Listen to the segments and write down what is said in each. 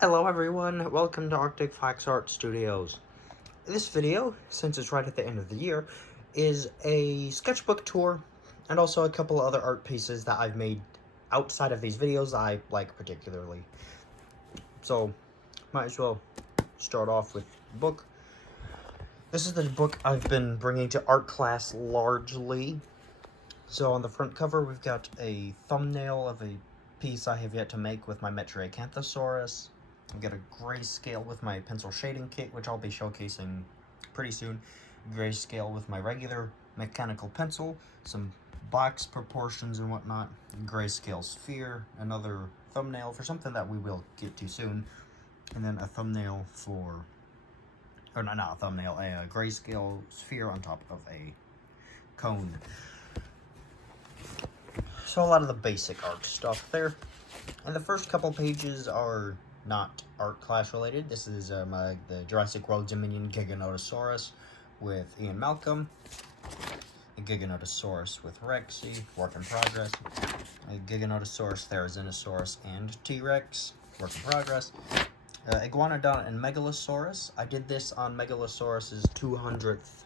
Hello everyone, welcome to Arctic Fox Art Studios. This video, since it's right at the end of the year, is a sketchbook tour and also a couple other art pieces that I've made outside of these videos that I like particularly. So, might as well start off with the book. This is the book I've been bringing to art class largely. So on the front cover we've got a thumbnail of a piece I have yet to make with my Metriacanthosaurus. I've got a grayscale with my pencil shading kit, which I'll be showcasing pretty soon. Grayscale with my regular mechanical pencil, some box proportions and whatnot. Grayscale sphere, another thumbnail for something that we will get to soon. And then a thumbnail for, or no, not a thumbnail, a grayscale sphere on top of a cone. So a lot of the basic art stuff there. And the first couple pages are not art class related. This is the Jurassic World Dominion Giganotosaurus with Ian Malcolm. A Giganotosaurus with Rexy, work in progress. A Giganotosaurus, Therizinosaurus, and T-Rex, work in progress. Iguanodon and Megalosaurus. I did this on Megalosaurus's 200th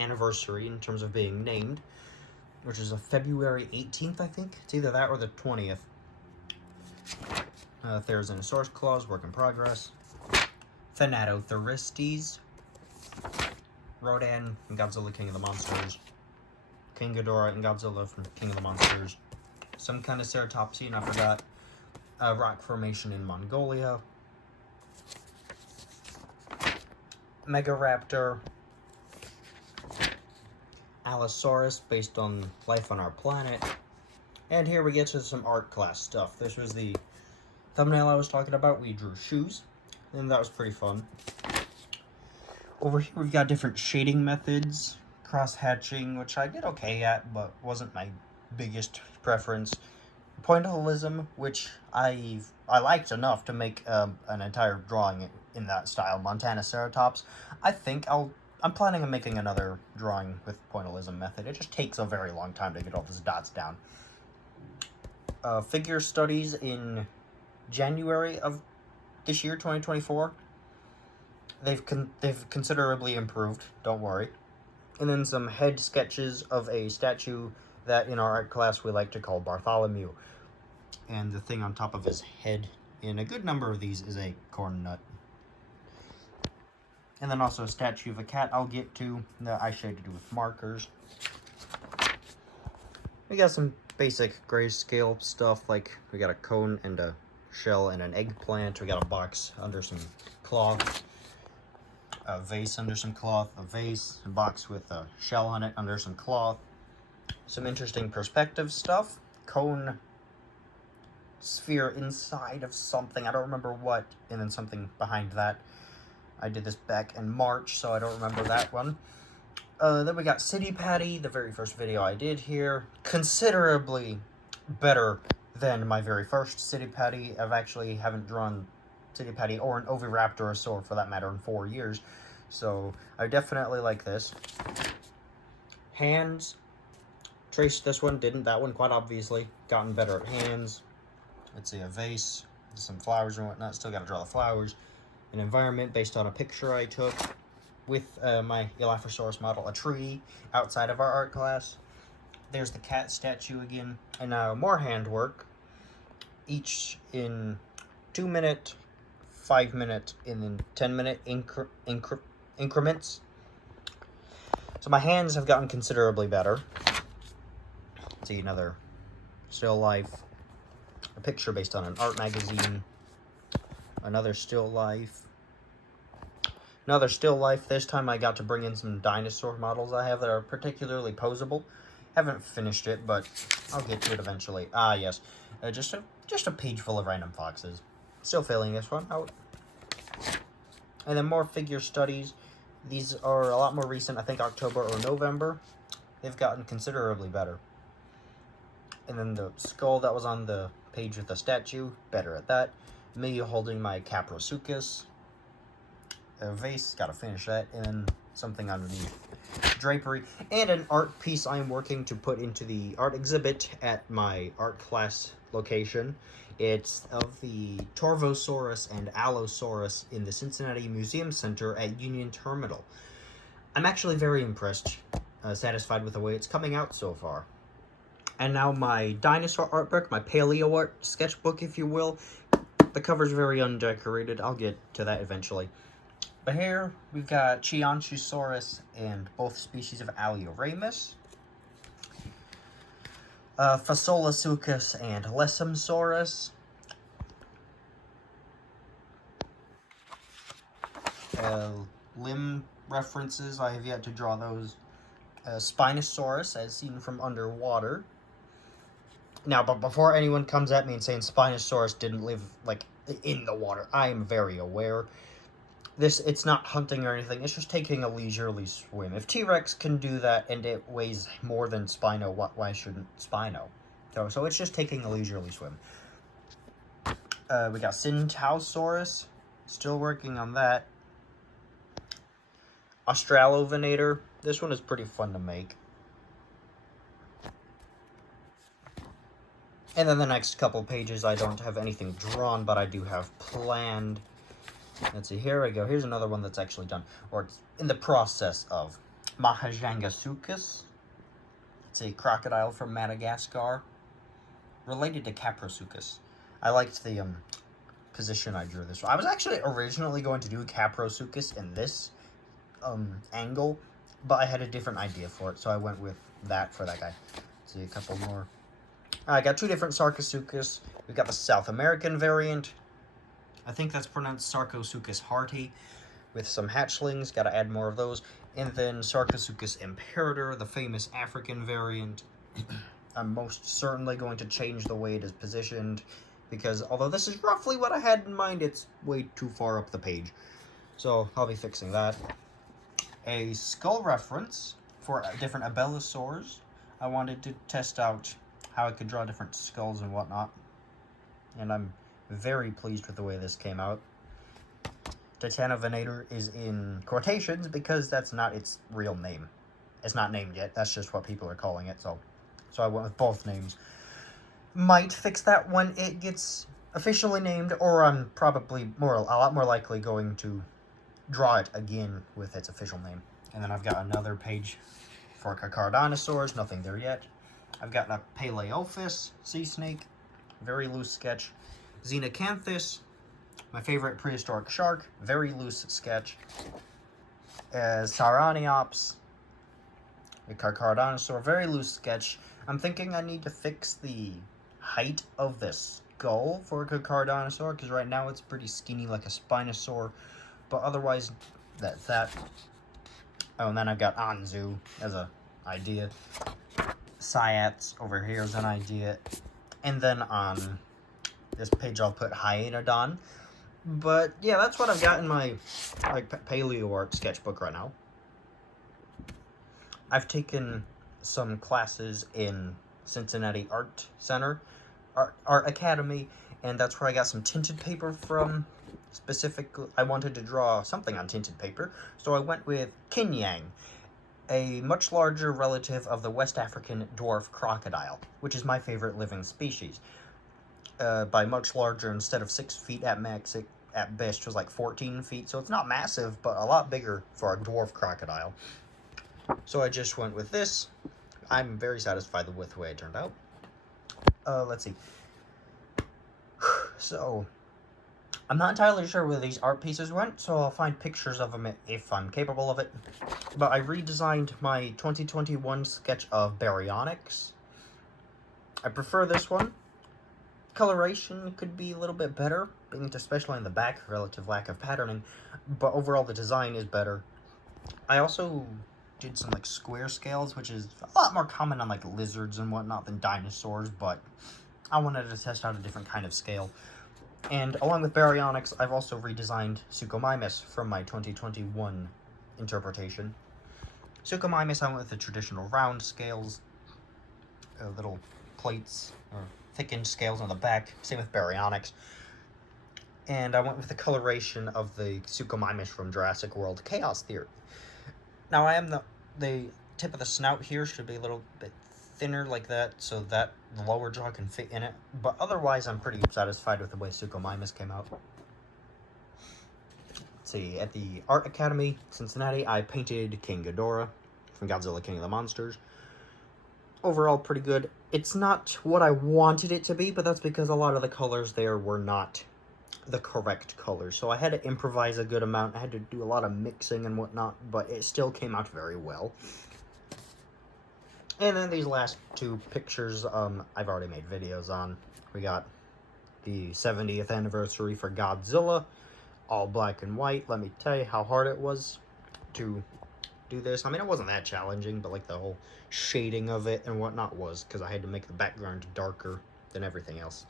anniversary in terms of being named, which is a February 18th, I think. It's either that or the 20th. Therizinosaurus claws, work in progress. Thanatothuristes. Rodan and Godzilla, King of the Monsters. King Ghidorah and Godzilla from King of the Monsters. Some kind of ceratopsian, I forgot. Rock formation in Mongolia. Megaraptor. Allosaurus, based on life on our planet. And here we get to some art class stuff. This was the thumbnail I was talking about. We drew shoes, and that was pretty fun. Over here we've got different shading methods. Cross-hatching, which I did okay at, but wasn't my biggest preference. Pointillism, which I liked enough to make an entire drawing in that style. Montana Ceratops. I think I'm planning on making another drawing with pointillism method. It just takes a very long time to get all those dots down. Figure studies in January of this year, 2024. They've considerably improved, don't worry. And then some head sketches of a statue that in our art class we like to call Bartholomew. And the thing on top of his head in a good number of these is a corn nut. And then also a statue of a cat I'll get to that I shaded with markers. We got some basic grayscale stuff, like we got a cone and a shell and an eggplant. We got a box under some cloth. A vase under some cloth. A vase, a box with a shell on it under some cloth. Some interesting perspective stuff. Cone sphere inside of something. I don't remember what. And then something behind that. I did this back in March, so I don't remember that one. Then we got City Patty, the very first video I did here. Considerably better than my very first City Patty. Haven't drawn City Patty or an Oviraptorosaur, for that matter, in 4 years. So I definitely like this. Hands. Traced this one, didn't that one quite obviously. Gotten better at hands. Let's see, a vase, some flowers and whatnot. Still got to draw the flowers. An environment based on a picture I took with my Dilophosaurus model, a tree outside of our art class. There's the cat statue again. And now more handwork, each in 2-minute, 5-minute, and then 10-minute increments. So my hands have gotten considerably better. Let's see, another still life. A picture based on an art magazine. Another still life. Another still life. This time I got to bring in some dinosaur models I have that are particularly posable. Haven't finished it, but I'll get to it eventually. Ah, yes. Just a page full of random foxes. Still filling this one out. And then more figure studies. These are a lot more recent, I think October or November. They've gotten considerably better. And then the skull that was on the page with the statue, better at that. Me holding my Caprosuchus. A vase, gotta finish that, and then something underneath. drapery, and an art piece I am working to put into the art exhibit at my art class location. It's of the Torvosaurus and Allosaurus in the Cincinnati Museum Center at Union Terminal. I'm actually very impressed, satisfied with the way it's coming out so far. And now my dinosaur art book, my paleo art sketchbook, if you will. The cover's very undecorated. I'll get to that eventually. But here, we've got Chianchusaurus and both species of Alioramus. Fasolasuchus and Lesumsaurus. Limb references, I have yet to draw those. Spinosaurus, as seen from underwater. Now, but before anyone comes at me and saying Spinosaurus didn't live, like, in the water, I am very aware. It's not hunting or anything, it's just taking a leisurely swim. If T-Rex can do that and it weighs more than Spino, why shouldn't Spino? So it's just taking a leisurely swim. We got Centausaurus, still working on that. Australovenator, this one is pretty fun to make. And then the next couple pages, I don't have anything drawn, but I do have planned. Let's see, here we go. Here's another one that's actually done, or it's in the process of. Mahajangasuchus. It's a crocodile from Madagascar, related to Caprosuchus. I liked the position I drew this. I was actually originally going to do Caprosuchus in this angle, but I had a different idea for it, so I went with that for that guy. Let's see, a couple more. I got two different Sarcosuchus. We've got the South American variant. I think that's pronounced Sarcosuchus harty, with some hatchlings. Got to add more of those. And then Sarcosuchus imperator, the famous African variant. I'm most certainly going to change the way it is positioned, because although this is roughly what I had in mind, it's way too far up the page. So I'll be fixing that. A skull reference for different Abelisaurs. I wanted to test out how I could draw different skulls and whatnot. And I'm very pleased with the way this came out. Titanovenator is in quotations because that's not its real name. It's not named yet. That's just what people are calling it. So I went with both names. Might fix that when it gets officially named, or I'm probably a lot more likely going to draw it again with its official name. And then I've got another page for Carcharodontosaurs. Nothing there yet. I've got a Paleophis sea snake, very loose sketch. Xenocanthus, my favorite prehistoric shark, very loose sketch. Saraniops, a Carcharodontosaur, very loose sketch. I'm thinking I need to fix the height of the skull for a Carcharodontosaur, because right now it's pretty skinny like a Spinosaur, but otherwise that's that. Oh, and then I've got Anzu as an idea. Cyats over here is an idea. And then on this page I'll put Hyaenodon. But yeah, that's what I've got in my paleo art sketchbook right now. I've taken some classes in Cincinnati Art Center, Art Academy, and that's where I got some tinted paper from. Specifically, I wanted to draw something on tinted paper, so I went with Kinyang, a much larger relative of the West African dwarf crocodile, which is my favorite living species. By much larger, instead of 6 feet at max, it at best was like 14 feet, so it's not massive, but a lot bigger for a dwarf crocodile. So I just went with this. I'm very satisfied with the way it turned out. Let's see. So, I'm not entirely sure where these art pieces went, so I'll find pictures of them if I'm capable of it. But I redesigned my 2021 sketch of Baryonyx. I prefer this one. Coloration could be a little bit better, especially in the back, relative lack of patterning, but overall the design is better. I also did some like square scales, which is a lot more common on like lizards and whatnot than dinosaurs, but I wanted to test out a different kind of scale. And along with Baryonyx, I've also redesigned Suchomimus from my 2021 interpretation. Suchomimus, I went with the traditional round scales, little plates, or thickened scales on the back, same with Baryonyx. And I went with the coloration of the Suchomimus from Jurassic World Chaos Theory. Now, I am the tip of the snout here should be a little bit thinner like that, so that the lower jaw can fit in it. But otherwise, I'm pretty satisfied with the way Suchomimus came out. Let's see, at the Art Academy, Cincinnati, I painted King Ghidorah from Godzilla King of the Monsters. Overall, pretty good. It's not what I wanted it to be, but that's because a lot of the colors there were not the correct colors. So I had to improvise a good amount. I had to do a lot of mixing and whatnot, but it still came out very well. And then these last two pictures, I've already made videos on. We got the 70th anniversary for Godzilla, all black and white. Let me tell you how hard it was to do this. I mean, it wasn't that challenging, but like the whole shading of it and whatnot was, because I had to make the background darker than everything else.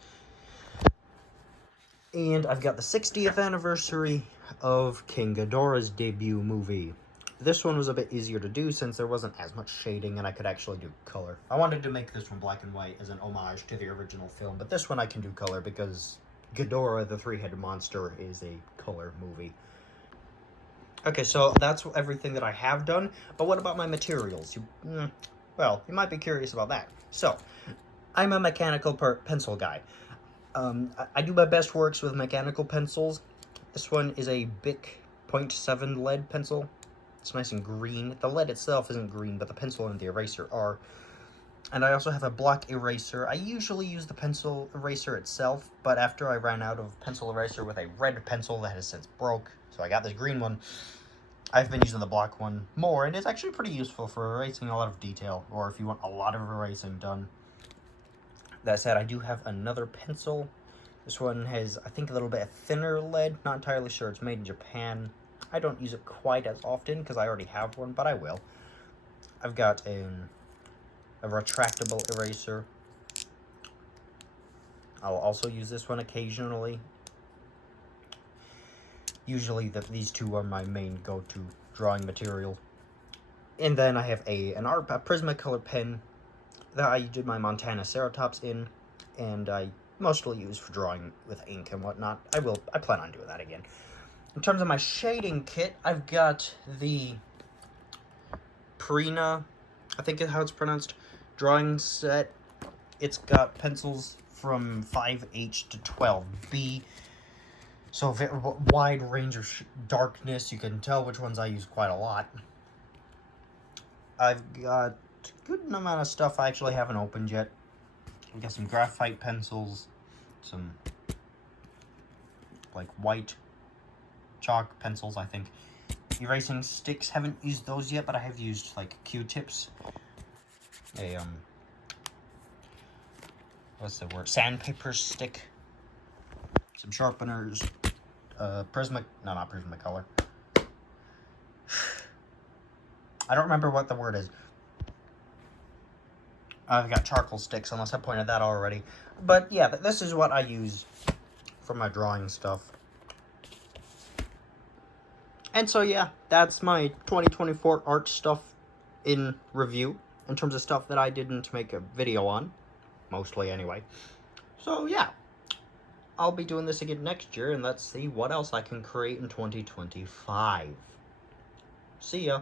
And I've got the 60th anniversary of King Ghidorah's debut movie. This one was a bit easier to do since there wasn't as much shading and I could actually do color. I wanted to make this one black and white as an homage to the original film, but this one I can do color because Ghidorah, the three-headed monster, is a color movie. Okay, so that's everything that I have done, but what about my materials? Well, you might be curious about that. So, I'm a mechanical pencil guy. I do my best works with mechanical pencils. This one is a Bic 0.7 lead pencil. It's nice and green. The lead itself isn't green, but the pencil and the eraser are. And I also have a block eraser. I usually use the pencil eraser itself, but after I ran out of pencil eraser with a red pencil that has since broke, so I got this green one, I've been using the block one more, and it's actually pretty useful for erasing a lot of detail, or if you want a lot of erasing done. That said, I do have another pencil. This one has, I think, a little bit of thinner lead. Not entirely sure. It's made in Japan. I don't use it quite as often because I already have one, but I will. I've got a retractable eraser. I'll also use this one occasionally. Usually these two are my main go-to drawing material. And then I have a Prismacolor pen that I did my Montana Ceratops in, and I mostly use for drawing with ink and whatnot. I plan on doing that again. In terms of my shading kit, I've got the Prina, I think is how it's pronounced, drawing set. It's got pencils from 5H to 12B, so a wide range of darkness. You can tell which ones I use quite a lot. I've got a good amount of stuff I actually haven't opened yet. I've got some graphite pencils, some like white chalk pencils, I think. Erasing sticks, haven't used those yet, but I have used like Q-tips. What's the word? Sandpaper stick. Some sharpeners. Not Prismacolor. I don't remember what the word is. I've got charcoal sticks, unless I pointed that already. But yeah, this is what I use for my drawing stuff. And so yeah, that's my 2024 art stuff in review, in terms of stuff that I didn't make a video on. Mostly anyway. So yeah, I'll be doing this again next year, and let's see what else I can create in 2025. See ya.